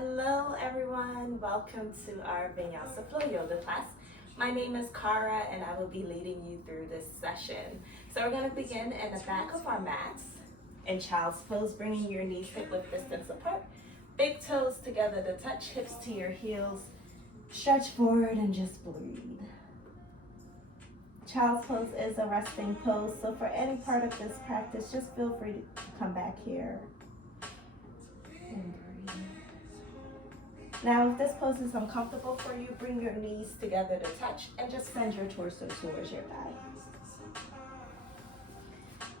Hello everyone, welcome to our Vinyasa Flow Yoga class. My name is Kara and I will be leading you through this session. So we're going to begin in the back of our mats in child's pose, bringing your knees hip width distance apart. Big toes together to touch, hips to your heels. Stretch forward and just breathe. Child's pose is a resting pose, so for any part of this practice, just feel free to come back here and breathe. Now, if this pose is uncomfortable for you, bring your knees together to touch and just send your torso towards your thigh.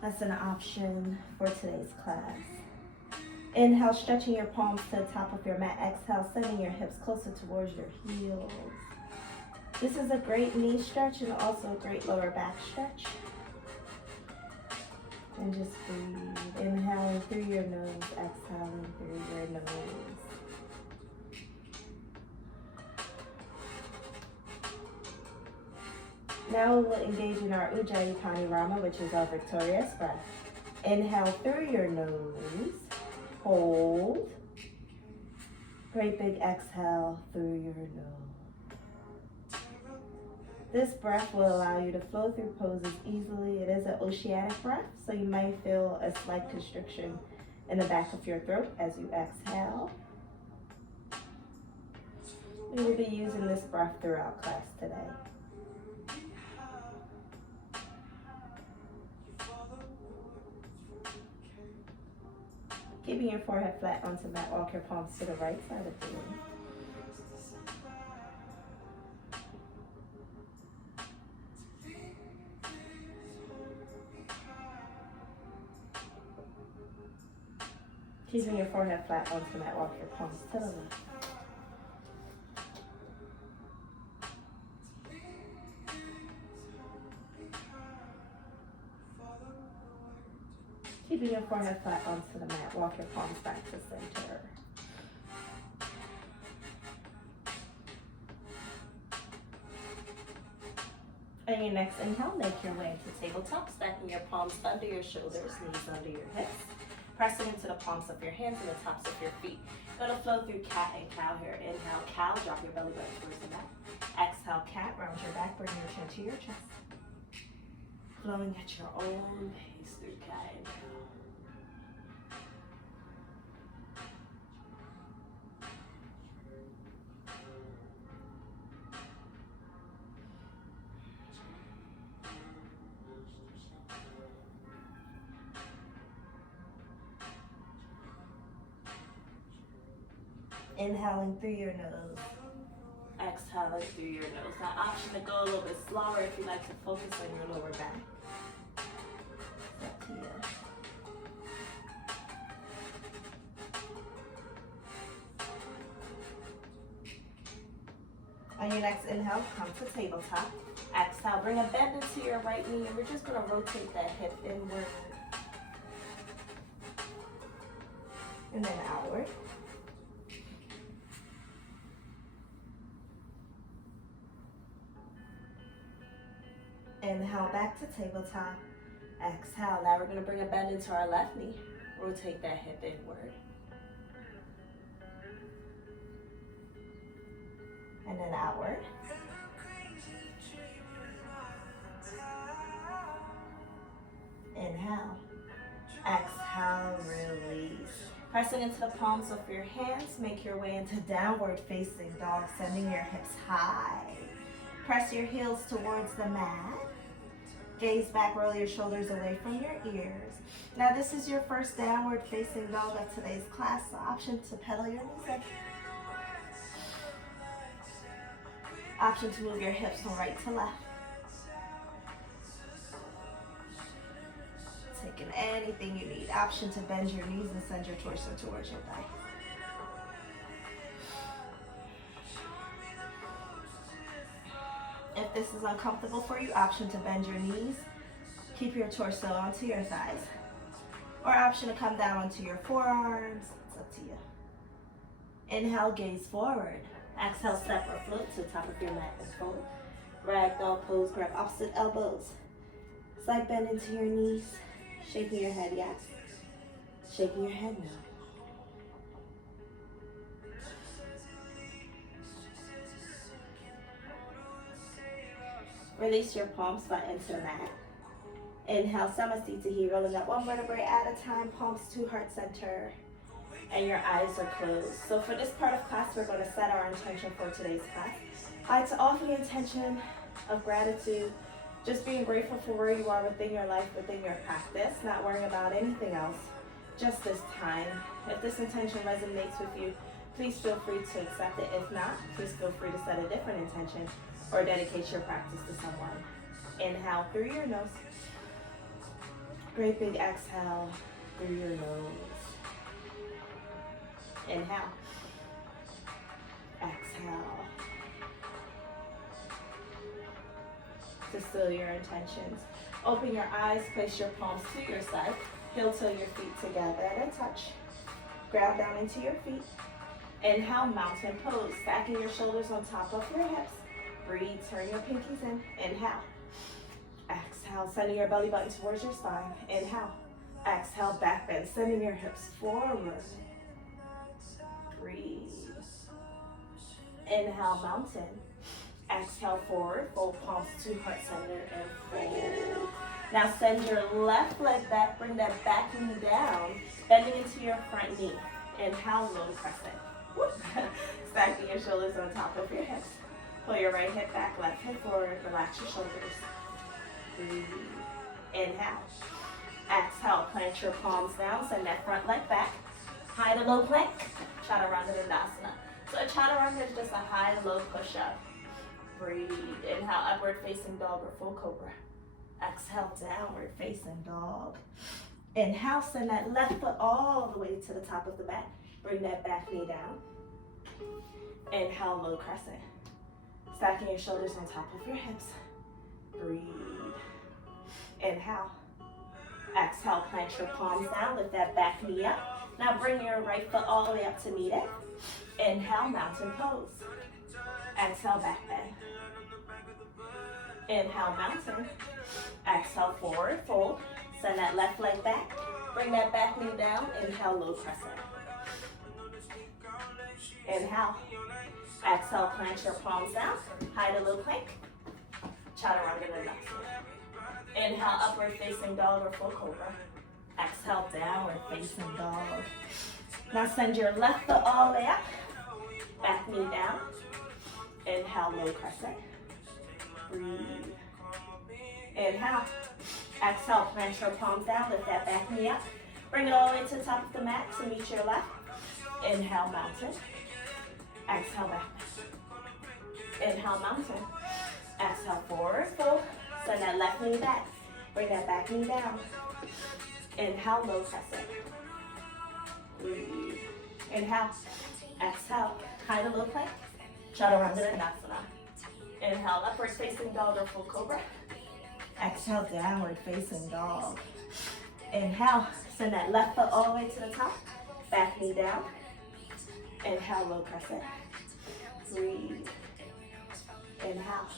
That's an option for today's class. Inhale, stretching your palms to the top of your mat. Exhale, sending your hips closer towards your heels. This is a great knee stretch and also a great lower back stretch. And just breathe. Inhaling through your nose, exhaling through your nose. Now we will engage in our Ujjayi Panorama, which is our victorious breath. Inhale through your nose, hold. Great big exhale through your nose. This breath will allow you to flow through poses easily. It is an oceanic breath, so you might feel a slight constriction in the back of your throat as you exhale. We will be using this breath throughout class today. Keeping your forehead flat onto the mat, walk your palms to the right side of the room. Keeping your forehead flat onto the mat, walk your palms to the left. Keeping your forehead flat onto the mat, walk your palms back to center. On your next inhale, make your way into tabletop, stacking your palms under your shoulders, knees under your hips. Pressing into the palms of your hands and the tops of your feet. Gonna flow through cat and cow here. Inhale, cow, drop your belly button towards the mat. Exhale, cat, round your back, bring your chin to your chest. Flowing at your own pace through cat and cow. Inhaling through your nose, exhaling through your nose. Now, option to go a little bit slower if you like to focus on your lower back. It's up to you. On your next inhale, come to tabletop. Exhale, bring a bend into your right knee, and we're just going to rotate that hip inward and then outward. Inhale back to tabletop. Exhale. Now we're going to bring a bend into our left knee. Rotate that hip inward. And then outward. Inhale. Exhale, release. Pressing into the palms of your hands, make your way into downward facing dog, sending your hips high. Press your heels towards the mat. Gaze back, roll your shoulders away from your ears. Now this is your first downward facing dog of today's class, so option to pedal your knees in. Option to move your hips from right to left. Taking anything you need. Option to bend your knees and send your torso towards your thigh. If this is uncomfortable for you, option to bend your knees, keep your torso onto your thighs, or option to come down onto your forearms. It's up to you. Inhale, gaze forward. Exhale, step or float to the top of your mat and fold. Ragdoll pose, grab opposite elbows. Slight bend into your knees. Shaking your head, yes. Shaking your head, no. Release your palms flat into the mat. Inhale, Samasthiti, rolling up one vertebrae at a time, palms to heart center, and your eyes are closed. So for this part of class, we're going to set our intention for today's class. I like to offer the intention of gratitude, just being grateful for where you are within your life, within your practice, not worrying about anything else, just this time. If this intention resonates with you, please feel free to accept it. If not, please feel free to set a different intention or dedicate your practice to someone. Inhale through your nose. Great big exhale through your nose. Inhale. Exhale. To seal your intentions. Open your eyes, place your palms to your side. Heel toe your feet together and touch. Ground down into your feet. Inhale, mountain pose. Stacking your shoulders on top of your hips. Breathe, turn your pinkies in. Inhale. Exhale, sending your belly button towards your spine. Inhale. Exhale, back bend, sending your hips forward. Breathe. Inhale, mountain. Exhale, forward, fold palms to heart center and fold. Now send your left leg back, bring that back knee down, bending into your front knee. Inhale, low crescent. Stacking your shoulders on top of your hips. Pull your right hip back, left hip forward, relax your shoulders. Breathe. Inhale. Exhale, plant your palms down, send that front leg back. High to low plank, Chaturanga Dandasana. So a Chaturanga is just a high to low push-up. Breathe. Inhale, upward facing dog or full cobra. Exhale, downward facing dog. Inhale, send that left foot all the way to the top of the mat. Bring that back knee down. Inhale, low crescent. Stacking your shoulders on top of your hips. Breathe. Inhale. Exhale, plant your palms down, lift that back knee up. Now bring your right foot all the way up to meet it. Inhale, mountain pose. Exhale, back bend. Inhale, mountain. Exhale, forward fold. Send that left leg back. Bring that back knee down. Inhale, low crescent. Inhale. Exhale, plant your palms down. High to low plank. Chaturanga Dandasana. Inhale, upward facing dog or full cobra. Exhale, downward facing dog. Now send your left foot all the way up. Back knee down. Inhale, low crescent. Breathe. Inhale. Exhale, plant your palms down. Lift that back knee up. Bring it all the way to the top of the mat to meet your left. Inhale, mountain. Exhale, back bend. Inhale, mountain. Exhale, forward fold. Send that left knee back. Bring that back knee down. Inhale, low crescent. Breathe. Inhale. Exhale. High to low plank. Chaturanga Dandasana. Inhale, upward facing dog or full cobra. Exhale, downward facing dog. Inhale, send that left foot all the way to the top. Back knee down. Inhale, low crescent. Breathe. Inhale.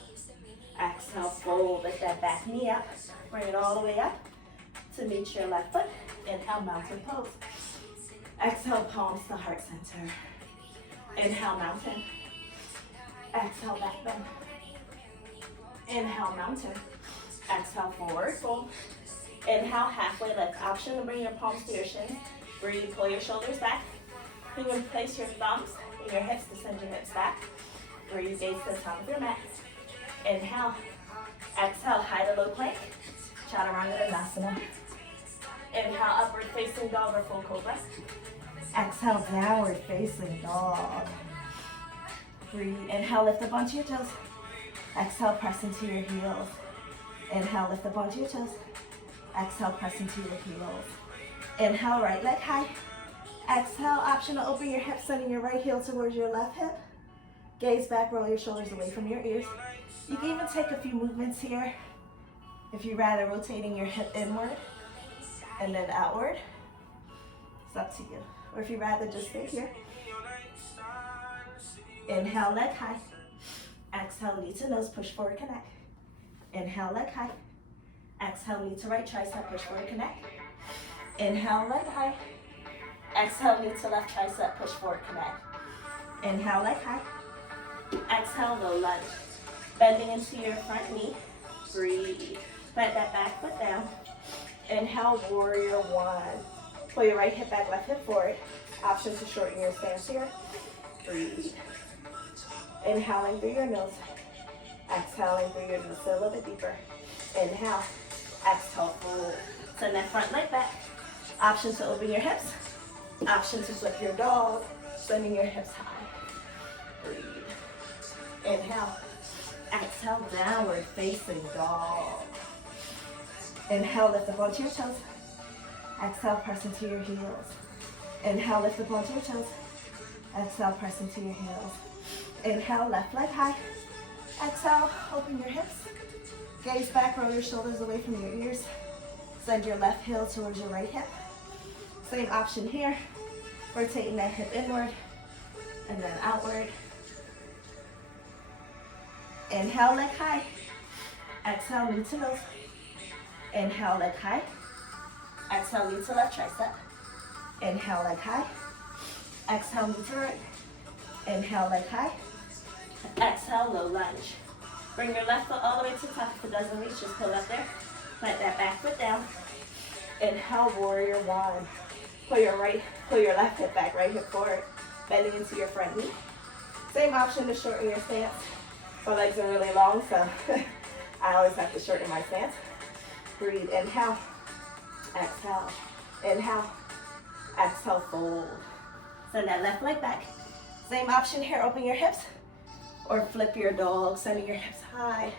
Exhale, fold. Lift that back knee up. Bring it all the way up to meet your left foot. Inhale, mountain pose. Exhale, palms to heart center. Inhale, mountain. Exhale, back bend. Inhale, mountain. Exhale, forward fold. Inhale, halfway lift. Option to bring your palms to your shins. Breathe, pull your shoulders back. You can place your thumbs in your hips to send your hips back. Breathe, gaze to the top of your mat. Inhale. Exhale, high to low plank. Chaturanga Dandasana. Inhale, upward facing dog or full cobra. Exhale, downward facing dog. Breathe. Inhale, lift up onto your toes. Exhale, press into your heels. Inhale, lift up onto your toes. Exhale, press into your heels. Inhale, right leg high. Exhale, option to open your hips, sending your right heel towards your left hip. Gaze back, roll your shoulders away from your ears. You can even take a few movements here. If you'd rather, rotating your hip inward and then outward. It's up to you. Or if you'd rather, just stay here. Inhale, leg high. Exhale, knee to nose, push forward, connect. Inhale, leg high. Exhale, knee to right tricep, push forward, connect. Inhale, leg high. Exhale, knee to left tricep, push forward, connect. Inhale, leg high. Exhale, low lunge. Bending into your front knee. Breathe. Plant that back foot down. Inhale, warrior one. Pull your right hip back, left hip forward. Option to shorten your stance here. Breathe. Inhaling through your nose. Exhaling through your nose. So a little bit deeper. Inhale. Exhale, fold. Send that front leg back. Option to open your hips. Option to flip your dog. Sending your hips high. Breathe. Inhale. Exhale, downward facing dog. Inhale, lift up onto your toes. Exhale, press into your heels. Inhale, lift up onto your toes. Exhale, press into your heels. Inhale, left leg high. Exhale, open your hips. Gaze back, roll your shoulders away from your ears. Send your left heel towards your right hip. Same option here. Rotating that hip inward and then outward. Inhale, leg high. Exhale, knee to nose. Inhale, leg high. Exhale, knee to left tricep. Inhale, leg high. Exhale, knee to right. Inhale, leg high. Exhale, low lunge. Bring your left foot all the way to the top. If it doesn't reach, just pull up there. Plant that back foot down. Inhale, warrior one. Pull your left hip back, right hip forward. Bending into your front knee. Same option to shorten your stance. My legs are really long, so I always have to shorten my stance. Breathe, inhale, exhale, inhale, exhale, fold. Send that left leg back. Same option here, open your hips or flip your dog, sending your hips high,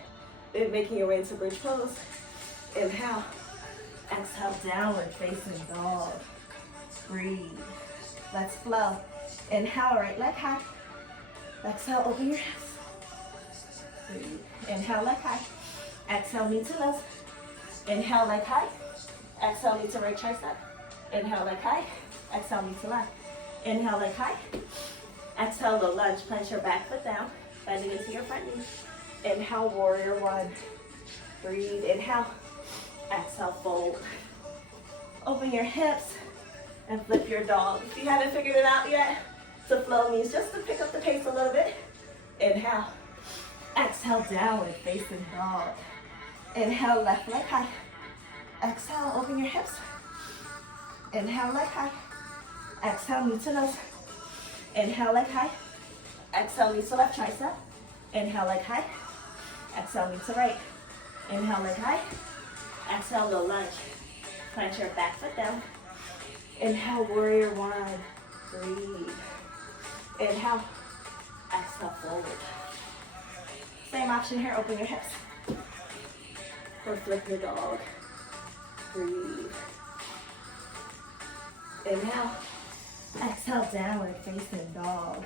then making your way into bridge pose. Inhale, exhale, downward facing dog. Breathe, let's flow. Inhale, right leg high. Exhale, open your hips. Breathe. Inhale, leg high. Exhale, knee to nose. Inhale, leg high. Exhale, knee to right tricep. Inhale, leg high. Exhale, knee to left. Inhale, leg high. Exhale, low lunge. Plant your back foot down, bending into your front knee. Inhale, warrior one. Breathe. Inhale. Exhale, fold. Open your hips and flip your dog. If you haven't figured it out yet, to flow means just to pick up the pace a little bit. Inhale. Exhale, downward facing dog. Inhale, left leg high. Exhale, open your hips. Inhale, leg high. Exhale, knee to nose. Inhale, leg high. Exhale, knee to left tricep. Inhale, leg high. Exhale, knee to right. Inhale, leg high. Exhale, low lunge. Plant your back foot down. Inhale, warrior one. Breathe. Inhale. Exhale, forward. Same option here, open your hips. Or flip your dog. Breathe. Inhale. Exhale, downward facing dog.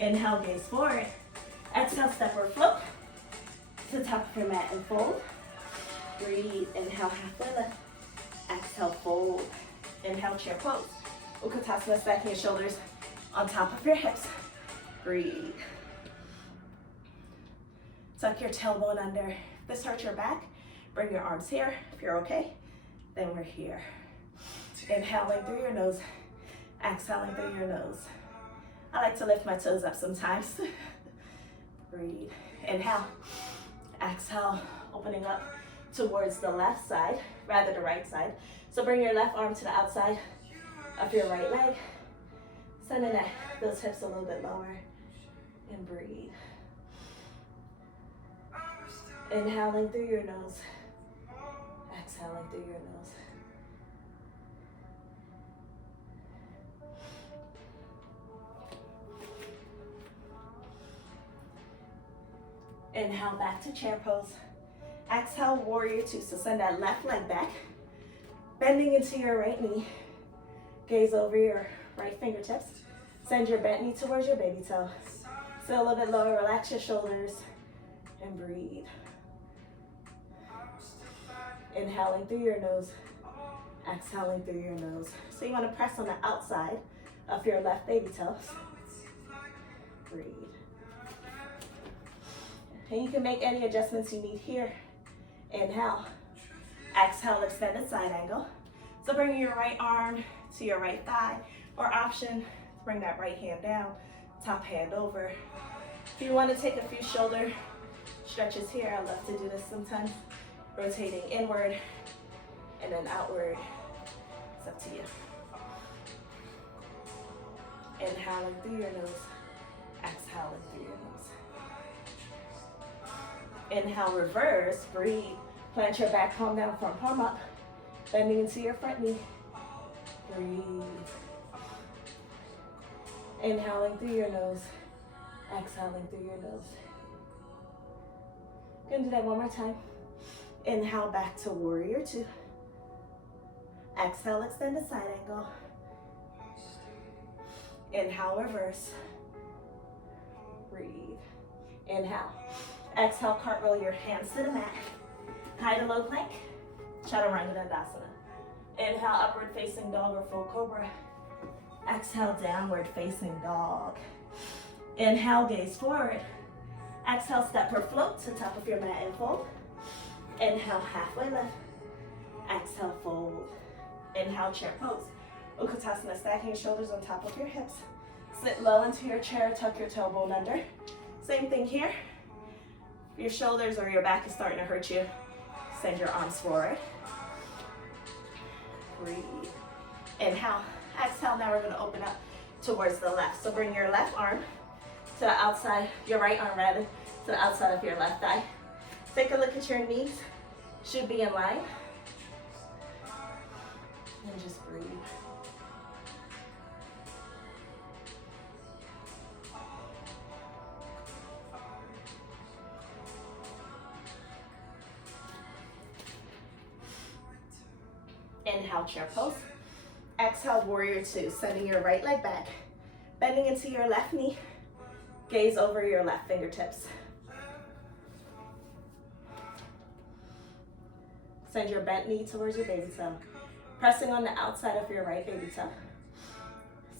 Inhale, gaze forward. Exhale, step or float to the top of your mat and fold. Breathe. Inhale, halfway lift. Exhale, fold. Inhale, chair pose. Utkatasana, stacking your shoulders on top of your hips. Breathe. Tuck your tailbone under. If this hurts your back, bring your arms here. If you're okay, then we're here. Inhaling through your nose, exhaling through your nose. I like to lift my toes up sometimes. Breathe. Inhale, exhale, opening up towards the left side, rather the right side. So bring your left arm to the outside of your right leg, sending those hips a little bit lower, and breathe. Inhaling through your nose, exhaling through your nose. Inhale, back to chair pose. Exhale, warrior two. So send that left leg back, bending into your right knee. Gaze over your right fingertips. Send your bent knee towards your baby toe. Sit a little bit lower, relax your shoulders, and breathe. Inhaling through your nose, exhaling through your nose. So you want to press on the outside of your left baby toes. Breathe. And you can make any adjustments you need here. Inhale, exhale, extended side angle. So bring your right arm to your right thigh, or option, bring that right hand down, top hand over. If you want to take a few shoulder Stretches here, I love to do this sometimes. Rotating inward and then outward. It's up to you. Inhaling through your nose, exhaling through your nose. Inhale, reverse, breathe. Plant your back palm down, front palm up. Bending into your front knee. Breathe. Inhaling through your nose, exhaling through your nose. Gonna do that one more time. Inhale back to warrior two. Exhale, extend to side angle. Inhale, reverse. Breathe. Inhale. Exhale, cartwheel your hands to the mat. High to low plank. Chaturanga Dandasana. Inhale, upward facing dog or full cobra. Exhale, downward facing dog. Inhale, gaze forward. Exhale, step or float to top of your mat and fold. Inhale, halfway lift. Exhale, fold. Inhale, chair pose. Utkatasana, stacking your shoulders on top of your hips. Sit low into your chair, tuck your tailbone under. Same thing here. If your shoulders or your back is starting to hurt you, send your arms forward. Breathe. Inhale. Exhale, now we're gonna open up towards the left. So bring your left arm to the outside, your right arm rather, to the outside of your left thigh. Take a look at your knees. Should be in line. And just breathe. Inhale, chair pose. Exhale, warrior two, sending your right leg back. Bending into your left knee. Gaze over your left fingertips. Send your bent knee towards your baby toe. Pressing on the outside of your right baby toe.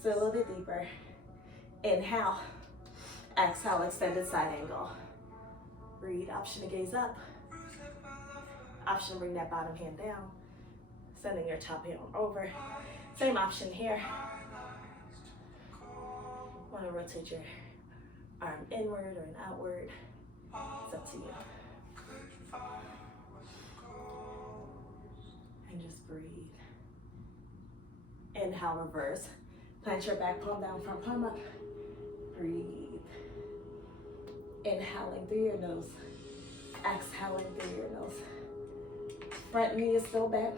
Sit a little bit deeper. Inhale. Exhale, extended side angle. Breathe, option to gaze up. Option to bring that bottom hand down. Sending your top hand over. Same option here. Want to rotate your arm inward or outward. It's up to you. And just breathe. Inhale, reverse. Plant your back palm down, front palm up. Breathe. Inhaling through your nose. Exhaling through your nose. Front knee is still bent.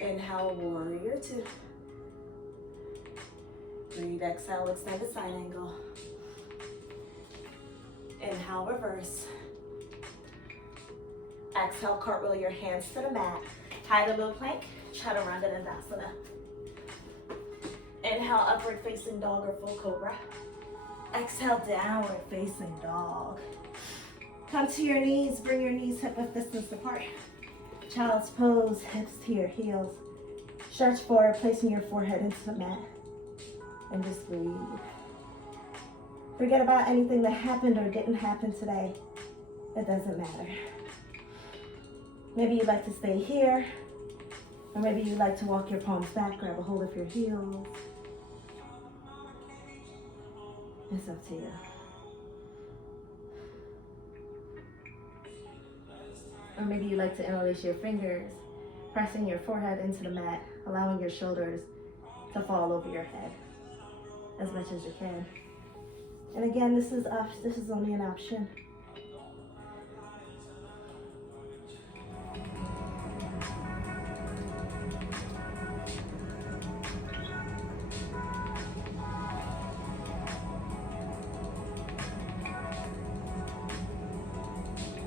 Inhale, warrior two. Breathe, exhale, extended side angle. Inhale, reverse. Exhale, cartwheel your hands to the mat. High to low plank, Chaturanga Dandasana. Inhale, upward facing dog or full cobra. Exhale, downward facing dog. Come to your knees, bring your knees hip width distance apart. Child's pose, hips to your heels. Stretch forward, placing your forehead into the mat. And just breathe. Forget about anything that happened or didn't happen today. It doesn't matter. Maybe you'd like to stay here, or maybe you'd like to walk your palms back, grab a hold of your heels. It's up to you. Or maybe you like to interlace your fingers, pressing your forehead into the mat, allowing your shoulders to fall over your head as much as you can. And again, this is only an option.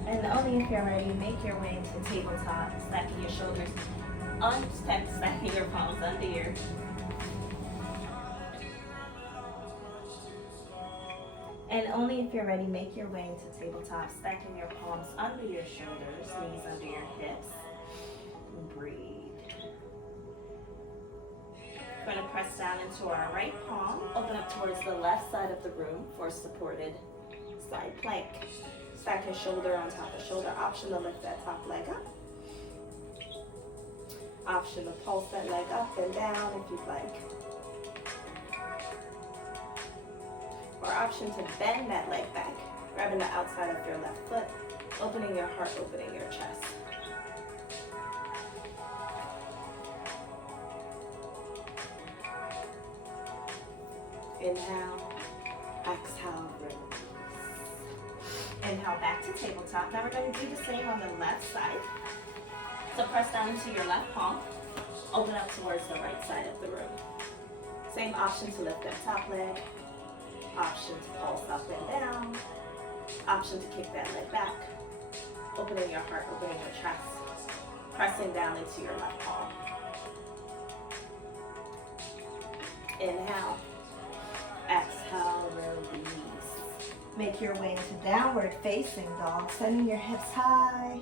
And only if you're ready, make your way into tabletop, stacking your shoulders, stacking your palms under your. And only if you're ready, make your way into tabletop, stacking your palms under your shoulders, knees under your hips. Breathe. We're going to press down into our right palm, open up towards the left side of the room for supported side plank. Stack your shoulder on top of shoulder. Option to lift that top leg up. Option to pulse that leg up and down if you'd like. Or option to bend that leg back Grabbing the outside of your left foot, opening your heart, opening your chest. Inhale, exhale, release. Inhale, back to tabletop. Now we're going to do the same on the left side. So press down into your left palm. Open up towards the right side of the room. Same option to lift that top leg. Option to pulse up and down. Option to kick that leg back. Opening your heart, opening your chest. Pressing down into your left palm. Inhale. Exhale, release. Make your way into downward facing dog. Sending your hips high.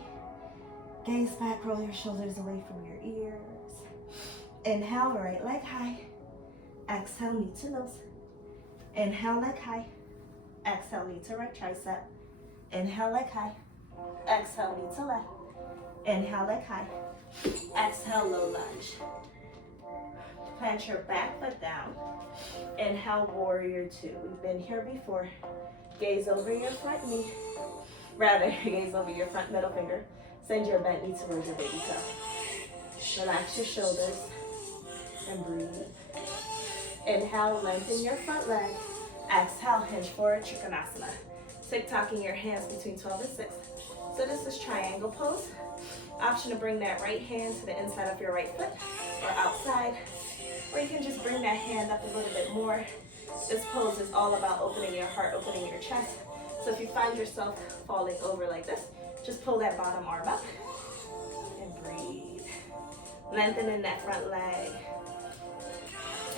Gaze back, roll your shoulders away from your ears. Inhale, right leg high. Exhale, knee to nose. Inhale, leg high. Exhale, knee to right tricep. Inhale, leg high. Exhale, knee to left. Inhale, leg high. Exhale, low lunge. Plant your back foot down. Inhale, warrior two. We've been here before. Gaze over your front knee. Rather, gaze over your front middle finger. Send your bent knee towards your baby toe. Relax your shoulders and breathe. Inhale, lengthen your front leg. Exhale, hinge forward, Trikonasana. Tick-tocking your hands between 12 and 6. So this is triangle pose. Option to bring that right hand to the inside of your right foot or outside. Or you can just bring that hand up a little bit more. This pose is all about opening your heart, opening your chest. So if you find yourself falling over like this, just pull that bottom arm up and breathe. Lengthening that front leg.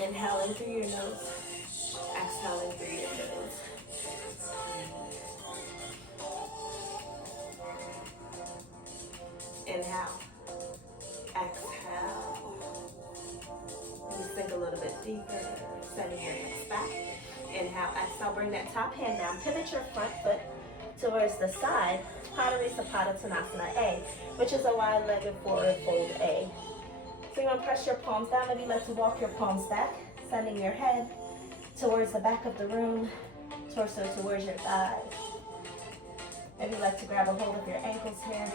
Inhaling through your nose. Exhaling through your nose. Inhale. Exhale. Maybe sink a little bit deeper. Sending your hips back. Inhale, exhale. Bring that top hand down. Pivot your front foot towards the side. Padarisapadottanasana A, which is a wide-legged forward fold A. So you want to press your palms down. Maybe you like to walk your palms back, sending your head towards the back of the room, torso towards your thighs. Maybe you like to grab a hold of your ankles here,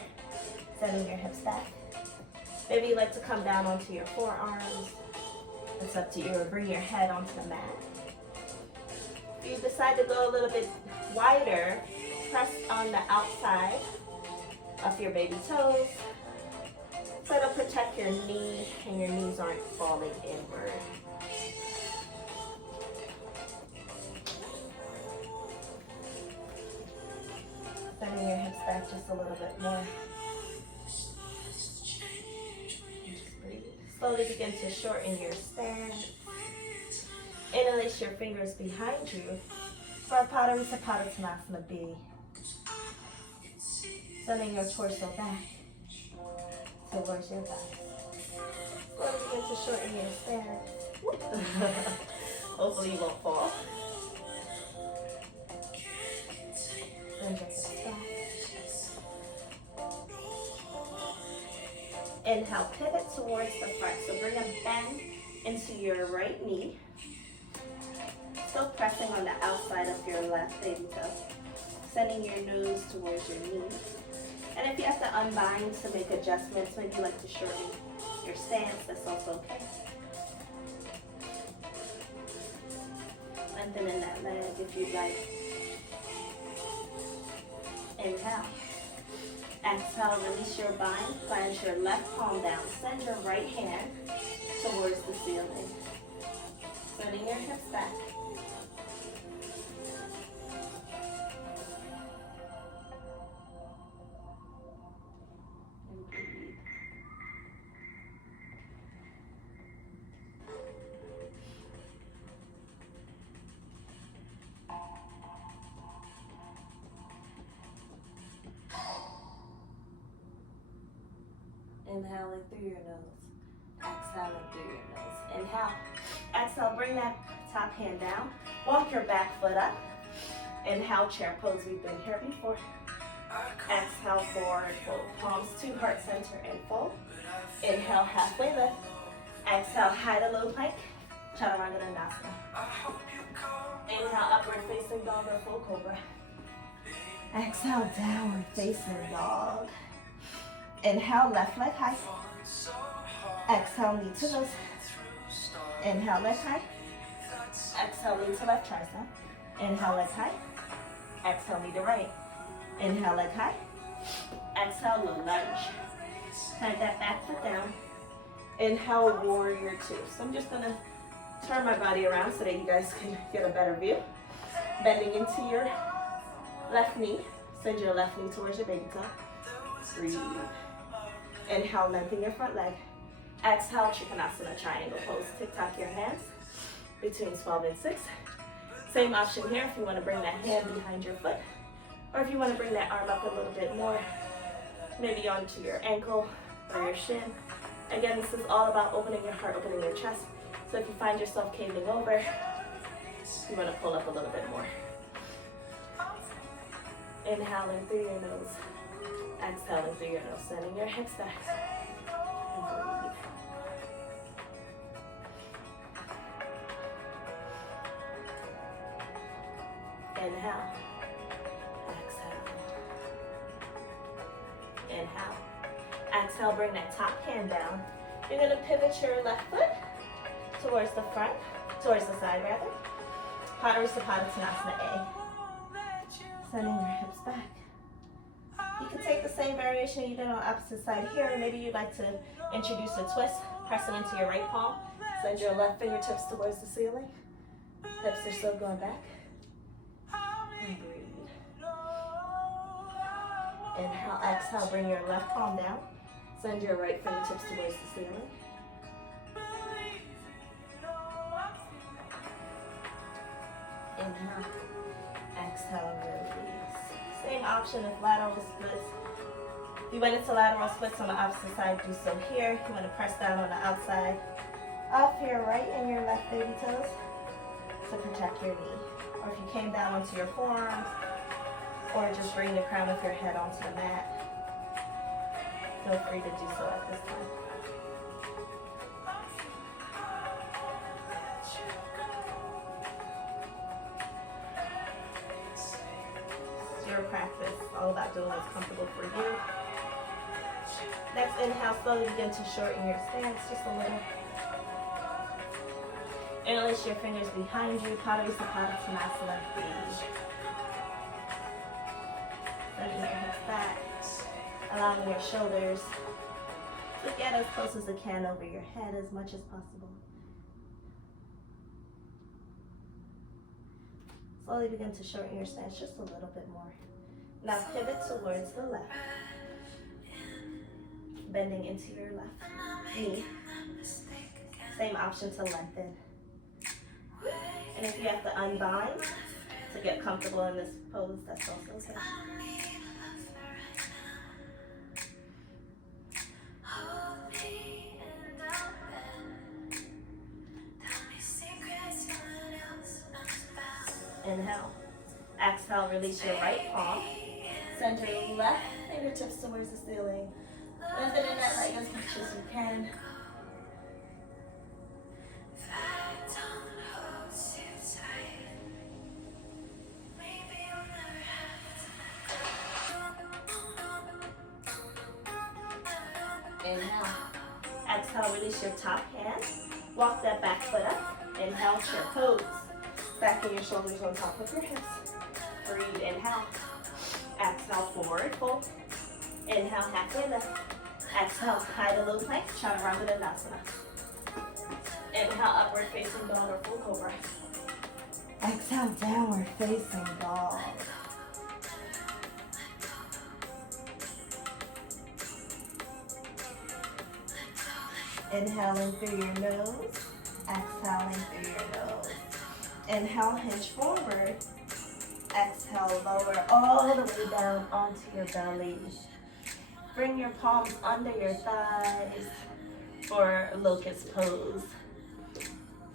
sending your hips back. Maybe you like to come down onto your forearms. It's up to you, or bring your head onto the mat. If you decide to go a little bit wider, press on the outside of your baby toes. So it'll protect your knee and your knees aren't falling inward. Sending your hips back just a little bit more. Just breathe. Slowly begin to shorten your stance. Interlace your fingers behind you for Padarisapadottanasana B. Sending your torso back towards your thighs. Slowly begin to shorten your stance. Hopefully you won't fall. Send your hips back. Inhale, pivot towards the front. So bring a bend into your right knee. Still pressing on the outside of your left baby toe. Sending your nose towards your knees. And if you have to unbind to make adjustments, maybe you like to shorten your stance, that's also okay. Lengthening that leg if you'd like. Inhale. Exhale, release your bind. Plant your left palm down. Send your right hand towards the ceiling. Sending your hips back. And breathe. Inhaling through your nose, exhaling through your nose. Inhale, exhale, bring that top hand down. Walk your back foot up. Inhale, chair pose, we've been here before. Exhale, forward fold, palms to heart center and fold. Inhale, halfway lift. Exhale, high to low plank, Chaturanga Dandasana. Inhale, upward facing dog or full cobra. Exhale, downward facing dog. Inhale, left leg high. Exhale, knee to nose. Inhale, leg high. Exhale, knee to left tricep. Inhale, leg high. Exhale, knee to right. Inhale, leg high. Exhale, low lunge. Plant that back foot down. Inhale, warrior two. So I'm just gonna turn my body around so that you guys can get a better view. Bending into your left knee. Send your left knee towards your baby toe. Breathe. Inhale, lengthen your front leg. Exhale, Trikonasana triangle pose. Tick-tock your hands between 12 and 6. Same option here if you want to bring that hand behind your foot, or if you want to bring that arm up a little bit more, maybe onto your ankle or your shin. Again, this is all about opening your heart, opening your chest. So if you find yourself caving over, you want to pull up a little bit more. Inhaling through your nose. Exhaling through your nose, sending your hips back. And breathe. Inhale. Exhale. Inhale. Exhale, bring that top hand down. You're going to pivot your left foot towards the front, towards the side rather. Padmasana Uttanasana A. Sending your hips back. You can take the same variation you did on the opposite side here. Maybe you'd like to introduce a twist. Press it into your right palm. Send your left fingertips towards the ceiling. Hips are still going back. And breathe. Inhale, exhale, bring your left palm down. Send your right fingertips towards the ceiling. Inhale, exhale, release. Same option if lateral splits. If you went into lateral splits on the opposite side, do so here. You want to press down on the outside of your right and your left baby toes to protect your knee. Or if you came down onto your forearms, or just bring the crown of your head onto the mat, feel free to do so at this time. Your practice, all about doing what's comfortable for you. Next inhale, slowly begin to shorten your stance just a little. Interlace your fingers behind you, Padmasana Uttanasana B. Sending your hips back, allowing your shoulders to get as close as they can over your head as much as possible. Slowly begin to shorten your stance just a little bit more. Now pivot towards the left. Bending into your left knee. Same option to lengthen. And if you have to unbind to get comfortable in this pose, that's also okay. Inhale. Exhale, release your right palm. Send your left fingertips towards the ceiling. Lengthening that leg as much as you can. Inhale. Exhale, release your top hand. Walk that back foot up. Inhale, chair pose. Backing your shoulders on top of your hips. Breathe, inhale. Exhale, forward fold. Inhale, halfway lift. Exhale, high to low plank, Chaturanga Dandasana. Inhale, upward facing dog or full cobra. Exhale, downward facing dog. Inhaling through your nose, exhaling through your nose. Inhale, hinge forward. Exhale, lower all the way down onto your belly. Bring your palms under your thighs for locust pose.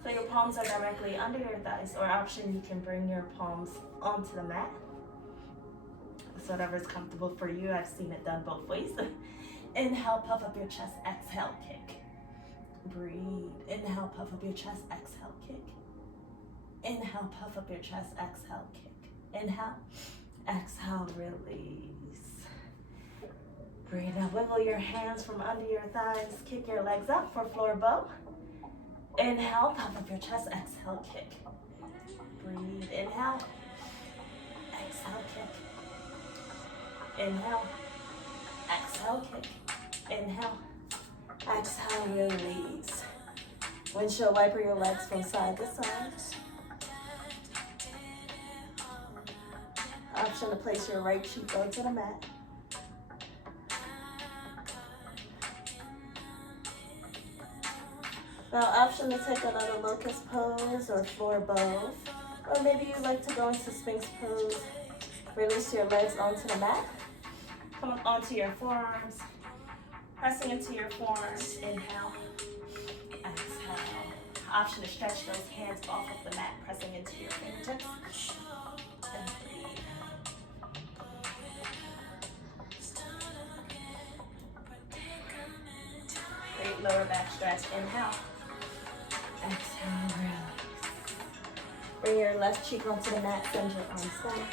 So your palms are directly under your thighs, or option you can bring your palms onto the mat. So whatever's comfortable for you. I've seen it done both ways. Inhale, puff up your chest, exhale, kick. Breathe. Inhale, puff up your chest, exhale, kick. Inhale, puff up your chest, exhale, kick. Inhale, Exhale, release. Breathe out. Wiggle your hands from under your thighs. Kick your legs up for floor bow. Inhale, puff up your chest. Exhale, kick. Breathe. Inhale. Exhale, kick. Inhale. Exhale, kick. Inhale. Exhale, release. Windshield wiper your legs from side to side. Option to place your right cheek onto the mat. Now, option to take another locust pose or floor bow. Or maybe you'd like to go into Sphinx pose. Release your legs onto the mat. Come up onto your forearms. Pressing into your forearms. Inhale. Exhale. Option to stretch those hands off of the mat, pressing into your fingertips. And breathe. Great lower back stretch. Inhale. Exhale, release. Bring your left cheek onto the mat, send your arms back.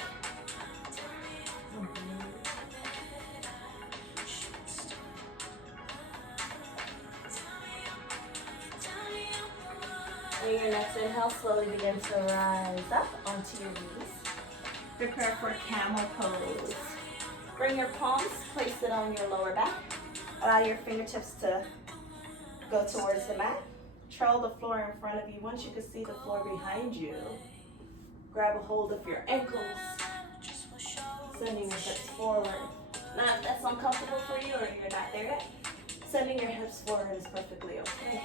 Bring your next inhale, slowly begin to rise up onto your knees. Prepare for camel pose. Bring your palms, place it on your lower back. Allow your fingertips to go towards the mat. Trail the floor in front of you. Once you can see the floor behind you, grab a hold of your ankles, sending your hips forward. Now, if that's uncomfortable for you or you're not there yet, sending your hips forward is perfectly okay.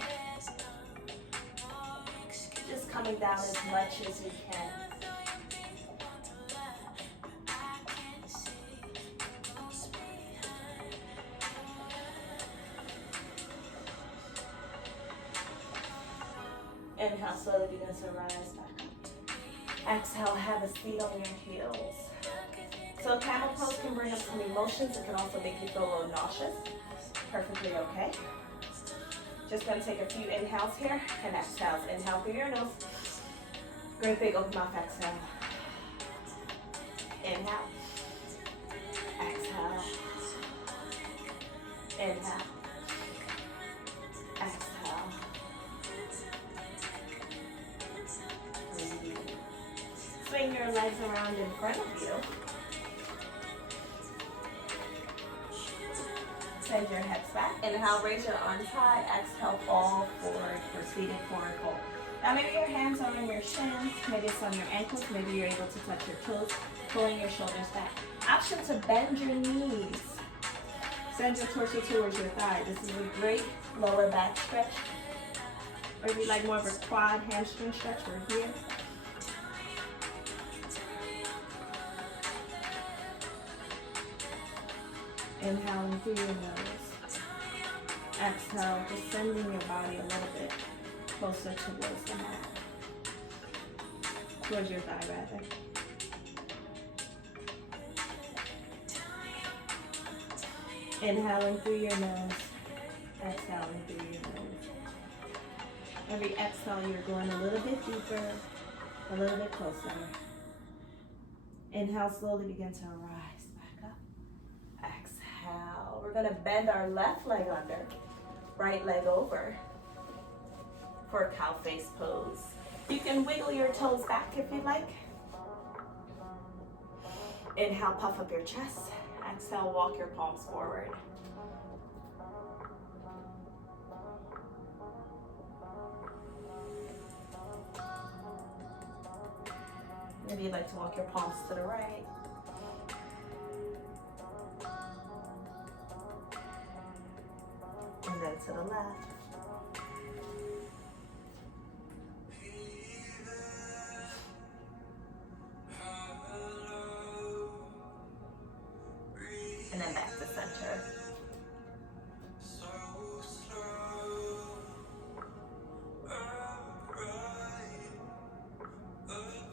Just coming down as much as you can. Inhale, slowly begin to rise back up. Exhale, have a seat on your heels. So camel pose can bring up some emotions. It can also make you feel a little nauseous. Perfectly okay. Just gonna take a few inhales here and exhales. Inhale through your nose. Great big open mouth exhale. Inhale. Exhale. Inhale. Exhale. Breathe. Swing your legs around in front of you. Send your hips back. Inhale, raise your arms high. Exhale, fall forward for seated forward fold. Now maybe your hands are on your shins, maybe it's on your ankles, maybe you're able to touch your toes, pulling your shoulders back. Option to bend your knees. Send your torso towards your thigh. This is a great lower back stretch. Or if you like more of a quad hamstring stretch, we're here. Inhaling through your nose. Exhale, just sending your body a little bit closer towards the mat. Towards your thigh, rather. Inhaling through your nose. Exhaling through your nose. Every exhale, you're going a little bit deeper, a little bit closer. Inhale, slowly begin to rise back up. Exhale. We're gonna bend our left leg under, right leg over for a cow face pose. You can wiggle your toes back if you like. Inhale, puff up your chest. Exhale, walk your palms forward. Maybe you'd like to walk your palms to the right. And then to the left. And then back to center.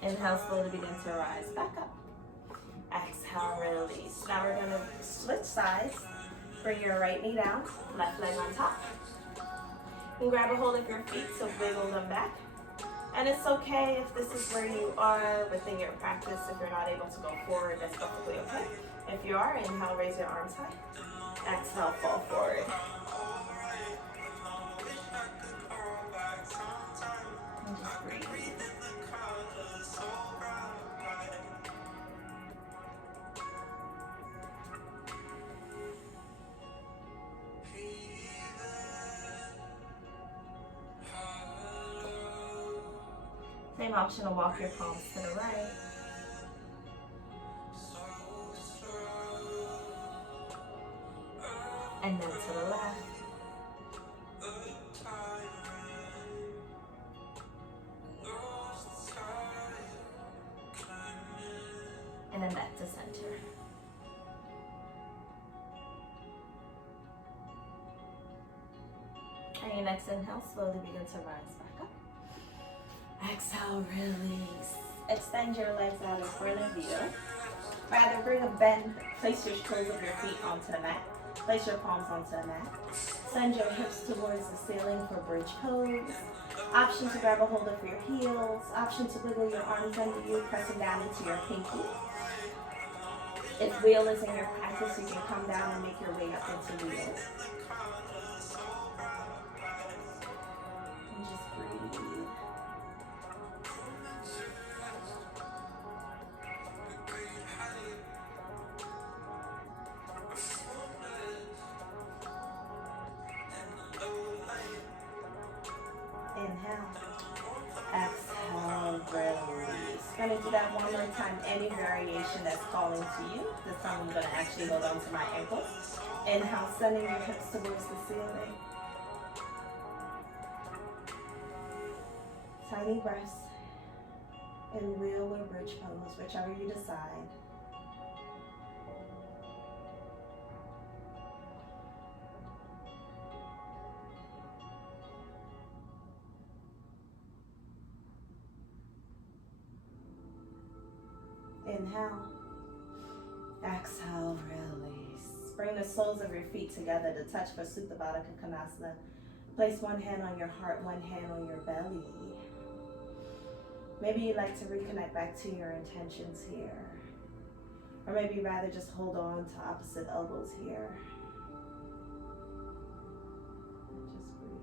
Inhale, slowly begin to rise back up. Exhale, release. Now we're gonna switch sides. Bring your right knee down, left leg on top. And grab a hold of your feet, so wiggle them back. And it's okay if this is where you are within your practice. If you're not able to go forward, that's perfectly okay. If you are, inhale, raise your arms high. Exhale, fall forward. And just breathe. Same option to walk your palms to the right. And then to the left. And then back to center. And your next inhale, slowly begin to rise back up. Exhale, release. Extend your legs out in front of you. Rather, bring a bend. Place your toes of your feet onto the mat. Place your palms onto the mat. Send your hips towards the ceiling for bridge pose. Option to grab a hold of your heels. Option to wiggle your arms under you, pressing down into your pinky. If wheel is in your practice, you can come down and make your way up into wheel. And just breathe. Inhale. Exhale, release. Gonna do that one more time. Any variation that's calling to you. This time I'm gonna actually hold on to my ankles. Inhale, sending your hips towards the ceiling. Tiny breaths. And wheel or bridge pose, whichever you decide. Inhale. Exhale, release. Bring the soles of your feet together to touch for Supta Baddha Konasana. Place one hand on your heart, one hand on your belly. Maybe you'd like to reconnect back to your intentions here. Or maybe you'd rather just hold on to opposite elbows here. Just breathe.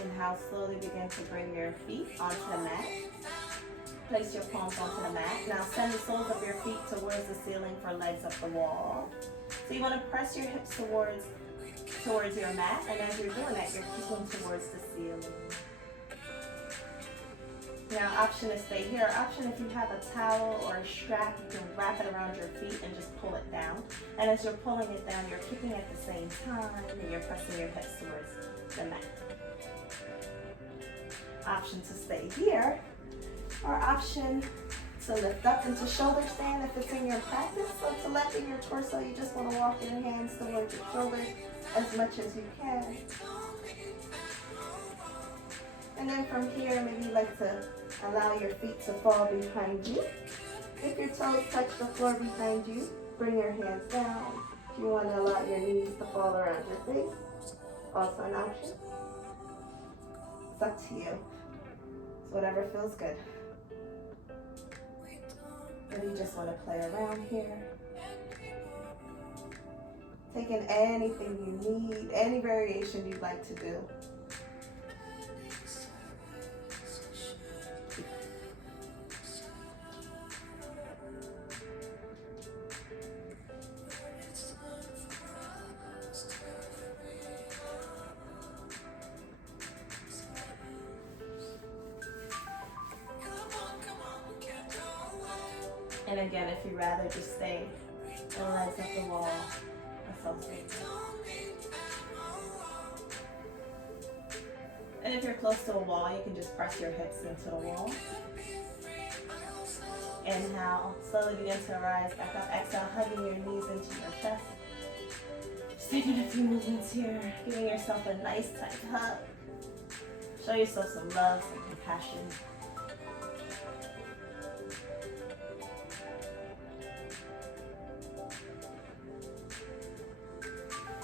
Inhale, slowly begin to bring your feet onto the mat. Place your palms onto the mat. Now send the soles of your feet towards the ceiling for legs up the wall. So you want to press your hips towards your mat, and as you're doing that, you're keeping towards the ceiling. Now, option to stay here. Option, if you have a towel or a strap, you can wrap it around your feet and just pull it down. And as you're pulling it down, you're kicking at the same time, and you're pressing your hips towards the mat. Option to stay here, or option to lift up into shoulder stand if it's in your practice. So to let in your torso, you just want to walk your hands towards your shoulders as much as you can. And then from here, maybe you like to allow your feet to fall behind you. If your toes touch the floor behind you, bring your hands down. If you want to allow your knees to fall around your face, also an option. It's up to you. It's whatever feels good. Maybe you just want to play around here. Taking anything you need, any variation you'd like to do. And again, if you'd rather just stay the legs up the wall, that's also good. And if you're close to a wall, you can just press your hips into the wall. Inhale, slowly begin to rise back up. Exhale, hugging your knees into your chest. Just taking a few movements here, giving yourself a nice tight hug. Show yourself some love, some passion.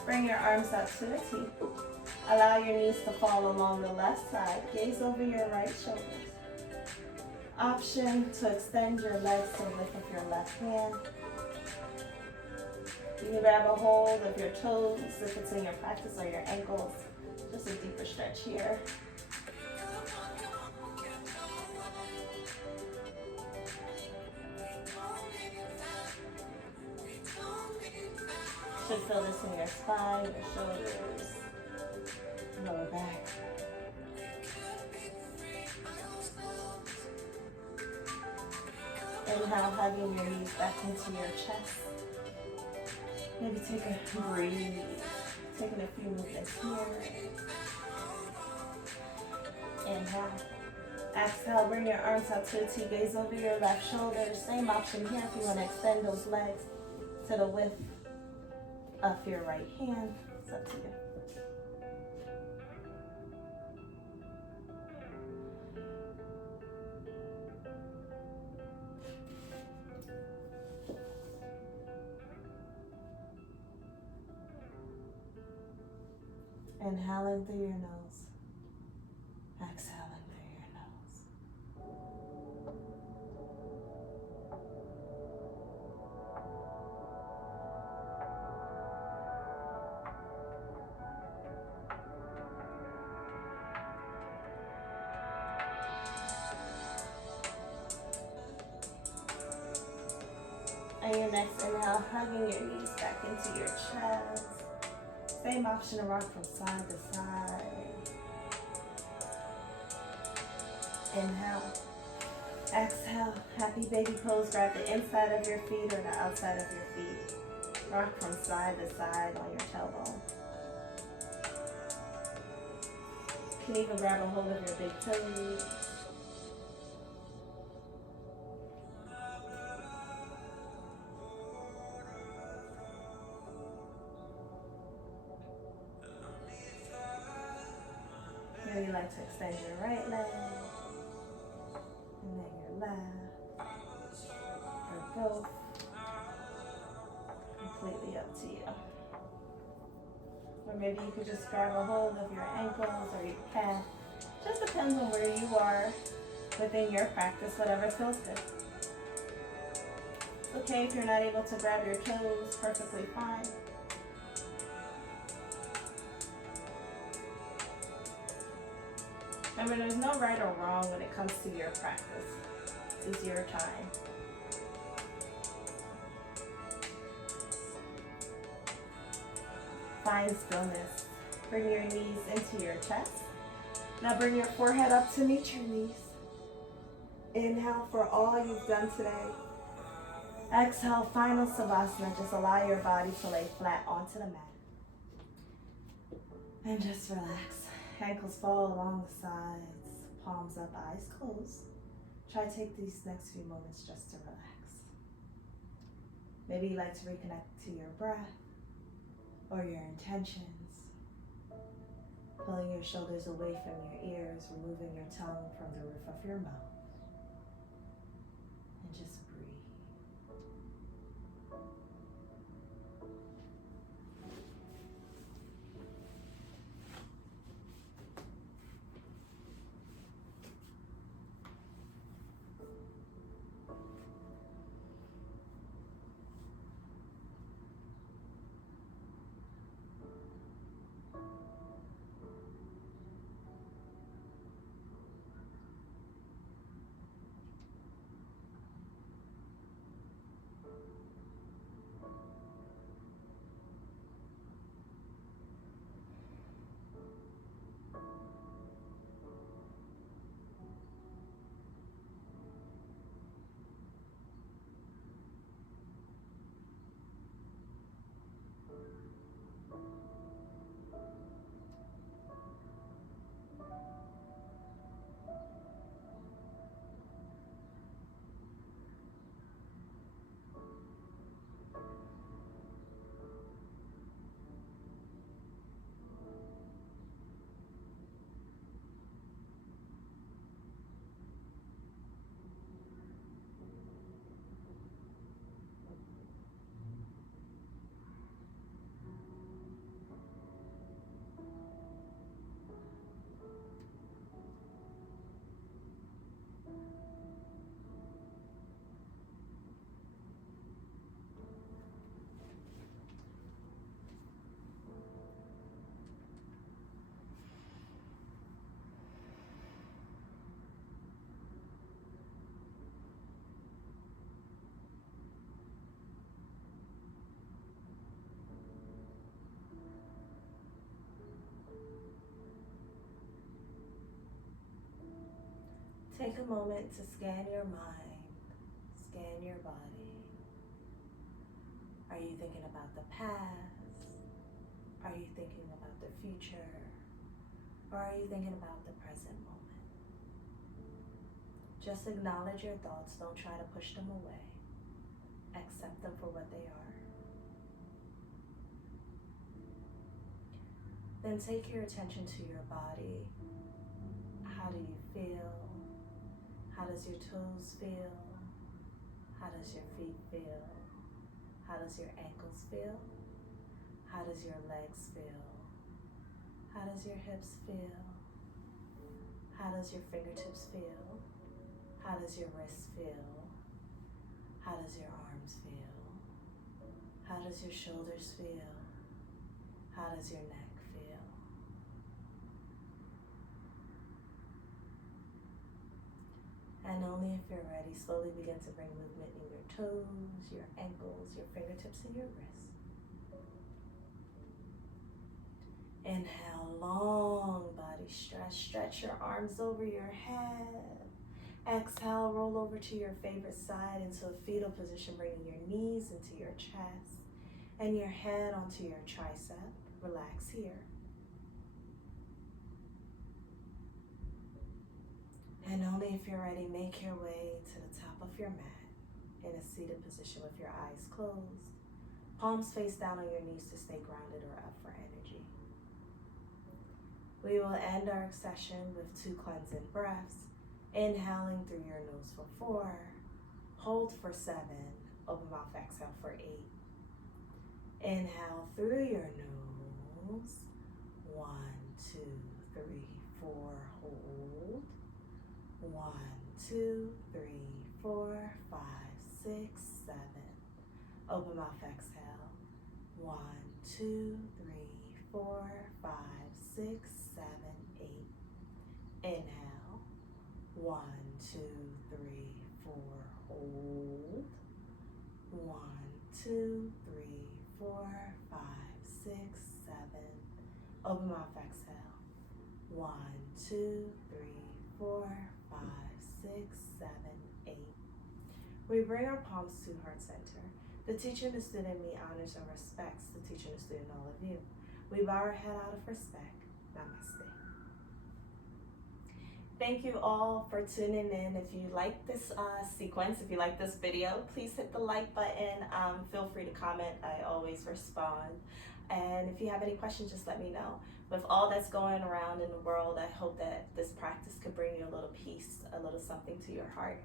Bring your arms up to a T. Allow your knees to fall along the left side. Gaze over your right shoulders. Option to extend your legs to the width of your left hand. You can grab a hold of your toes if it's in your practice, or your ankles. Just a deeper stretch here. Should feel this in your spine, your shoulders, lower back. Inhale, hugging your knees back into your chest. Maybe take a breathe. Taking a few movements here. Inhale. Exhale, bring your arms up to a T. Gaze over your left shoulder. Same option here if you want to extend those legs to the width of your right hand. It's up to you. Inhaling through your nose. Exhaling through your nose. And your next inhale, hugging your knees back into your chest. Same option to rock from side to side. Inhale. Exhale. Happy baby pose. Grab the inside of your feet or the outside of your feet. Rock from side to side on your tailbone. You can even grab a hold of your big toes. You like to extend your right leg, and then your left, or both. Completely up to you. Or maybe you could just grab a hold of your ankles or your calf. Just depends on where you are within your practice, whatever feels good. It's okay if you're not able to grab your toes, perfectly fine. Remember, there's no right or wrong when it comes to your practice. This is your time. Find stillness. Bring your knees into your chest. Now bring your forehead up to meet your knees. Inhale for all you've done today. Exhale, final Savasana. Just allow your body to lay flat onto the mat. And just relax. Ankles fall along the sides, palms up, eyes closed. Try to take these next few moments just to relax. Maybe you like to reconnect to your breath or your intentions. Pulling your shoulders away from your ears, removing your tongue from the roof of your mouth. And just breathe. Take a moment to scan your mind, scan your body. Are you thinking about the past? Are you thinking about the future? Or are you thinking about the present moment? Just acknowledge your thoughts. Don't try to push them away. Accept them for what they are. Then take your attention to your body. How do you feel? How does your toes feel? How does your feet feel? How does your ankles feel? How does your legs feel? How does your hips feel? How does your fingertips feel? How does your wrist feel? How does your arms feel? How does your shoulders feel? How does your neck feel? And only if you're ready, slowly begin to bring movement in your toes, your ankles, your fingertips, and your wrists. Inhale, long body stretch. Stretch your arms over your head. Exhale, roll over to your favorite side into a fetal position, bringing your knees into your chest and your head onto your tricep. Relax here. And only if you're ready, make your way to the top of your mat in a seated position with your eyes closed. Palms face down on your knees to stay grounded or up for energy. We will end our session with 2 cleansing breaths. Inhaling through your nose for 4. Hold for 7. Open mouth, exhale for 8. Inhale through your nose. 1, 2, 3, 4. Hold. 1, 2, 3, 4, 5, 6, 7. Open mouth, exhale. 1, 2, 3, 4, 5, 6, 7, 8. Inhale. 1, 2, 3, 4. Hold. 1, 2, 3, 4, 5, 6, 7. Open mouth, exhale. 1, 2, 3, 4, 5, 6, 7, 8. We bring our palms to heart center. The teacher and the student in me honors and respects the teacher and the student in all of you. We bow our head out of respect. Namaste. Thank you all for tuning in. If you like this sequence, if you like this video, please hit the like button. Feel free to comment. I always respond. And if you have any questions, just let me know. With all that's going around in the world, I hope that this practice could bring you a little peace, a little something to your heart.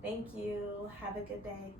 Thank you. Have a good day.